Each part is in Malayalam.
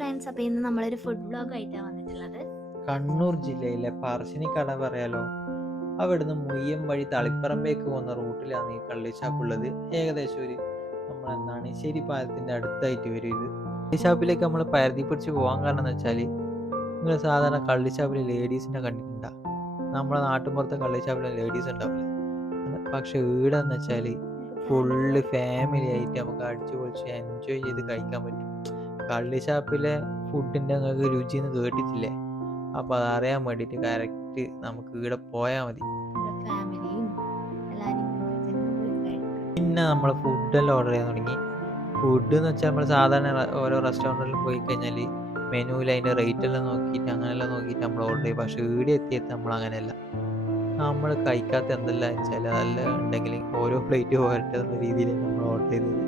ഫ്രണ്ട്സ് അപ്പോൾ ഇന്ന് നമ്മളൊരു ഫുഡ് ബ്ലോഗ് ആയിട്ടാണ് വന്നിട്ടുള്ളത്. കണ്ണൂർ ജില്ലയിലെ പറശ്ശിനിക്കട പറയാലോ? അവിടുന്ന് മുയ്യം വഴി തളിപ്പറമ്പേക്ക് പോകുന്ന റൂട്ടിലാണ് ഈ കള്ളിഷാപ്പുള്ളത് ഏകദേശം ഒരു നമ്മൾ എന്താണ് ശരി പാലത്തിന്റെ അടുത്തായിട്ട് വരും ഇത് കള്ളിഷാപ്പിലേക്ക് നമ്മൾ പരതി പിടിച്ച് പോകാൻ കാരണം എന്ന് വെച്ചാൽ നിങ്ങൾ സാധാരണ കള്ളിഷാപ്പിൽ ലേഡീസിനെ കണ്ടിട്ടുണ്ടാ? നമ്മളെ നാട്ടുമ്പുറത്തെ കള്ളിഷാപ്പിലെ ലേഡീസ് ഉണ്ടാവില്ല. പക്ഷെ ഈടെന്ന് വെച്ചാൽ ഫുള്ള് ഫാമിലി ആയിട്ട് നമുക്ക് അടിച്ചു പൊളിച്ച് എൻജോയ് ചെയ്ത് കഴിക്കാൻ പറ്റും. കള്ളിഷാപ്പിലെ ഫുഡിന്റെ നിങ്ങൾക്ക് രുചിന്ന് കേട്ടിട്ടില്ലേ? അപ്പൊ അതറിയാൻ വേണ്ടിയിട്ട് കറക്റ്റ് നമുക്ക് ഇവിടെ പോയാ മതി. പിന്നെ നമ്മൾ ഫുഡെല്ലാം ഓർഡർ ചെയ്യാൻ തുടങ്ങി. ഫുഡ് എന്ന് വെച്ചാൽ നമ്മൾ സാധാരണ ഓരോ റെസ്റ്റോറന്റിലും പോയി കഴിഞ്ഞാൽ മെനുവിൽ അതിന്റെ റേറ്റ് എല്ലാം നോക്കിയിട്ട് അങ്ങനെല്ലാം നോക്കിയിട്ട് നമ്മൾ ഓർഡർ ചെയ്യും. പക്ഷേ ഇവിടെ എത്തിയത് നമ്മൾ അങ്ങനെയല്ല. നമ്മൾ കഴിക്കാത്ത എന്തെല്ലാം വെച്ചാൽ അതെല്ലാം ഉണ്ടെങ്കിൽ ഓരോ പ്ലേറ്റ് പോരട്ടെ എന്ന രീതിയിലാണ് നമ്മൾ ഓർഡർ ചെയ്തത്.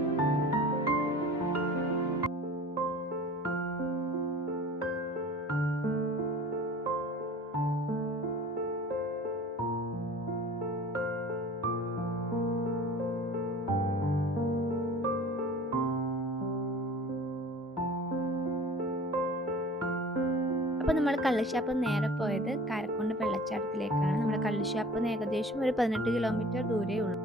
അപ്പോൾ നമ്മൾ കള്ളുഷാപ്പ് നേരെ പോയത് കാരക്കുണ്ട് വെള്ളച്ചാട്ടത്തിലേക്കാണ്. നമ്മുടെ കള്ളുഷാപ്പ് ഏകദേശം ഒരു പതിനെട്ട് കിലോമീറ്റർ ദൂരേ ഉള്ളൂ.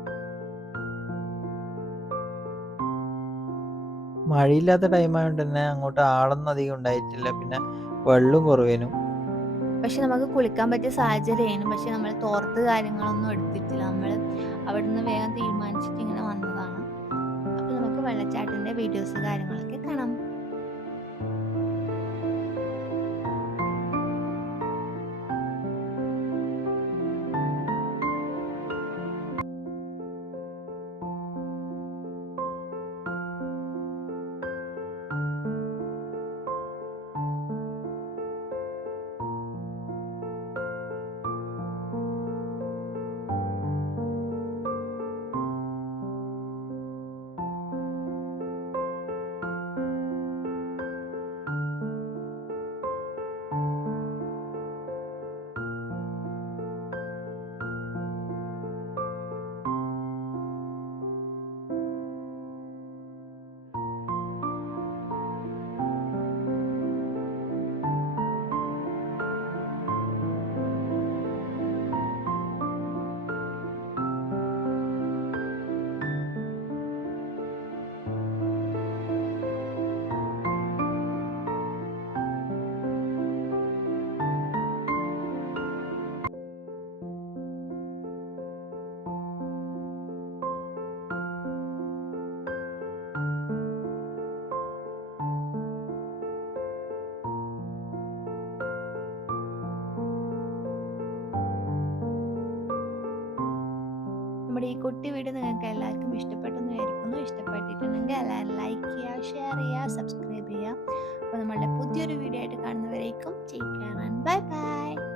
മഴയില്ലാത്ത ടൈം ആയതുകൊണ്ട് തന്നെ അങ്ങോട്ട് ആളൊന്നും അധികം ഉണ്ടായിട്ടില്ല. പിന്നെ വെള്ളം കുറവേനും. പക്ഷെ നമുക്ക് കുളിക്കാൻ പറ്റിയ സാഹചര്യമായിരുന്നു പക്ഷെ നമ്മൾ തോർത്ത് കാര്യങ്ങളൊന്നും എടുത്തിട്ടില്ല. നമ്മൾ അവിടുന്ന് വേഗം തീരുമാനിച്ചിട്ട് ഇങ്ങനെ വന്നതാണ്. അപ്പോൾ നമുക്ക് വെള്ളച്ചാട്ടിന്റെ വീഡിയോസ് കാര്യങ്ങളൊക്കെ കാണാം. ഈ കുട്ടി വീട് നിങ്ങൾക്ക് എല്ലാവർക്കും ഇഷ്ടപ്പെട്ടെന്ന് വിചാരിക്കുന്നു. ഇഷ്ടപ്പെട്ടിട്ടുണ്ടെങ്കിൽ എല്ലാവരും ലൈക്ക് ചെയ്യുക ഷെയർ ചെയ്യുക സബ്സ്ക്രൈബ് ചെയ്യുക. അപ്പോൾ നമ്മളുടെ പുതിയൊരു വീഡിയോ ആയിട്ട് കാണുന്നവരേക്കും ടേക്ക് ബൈ ബൈ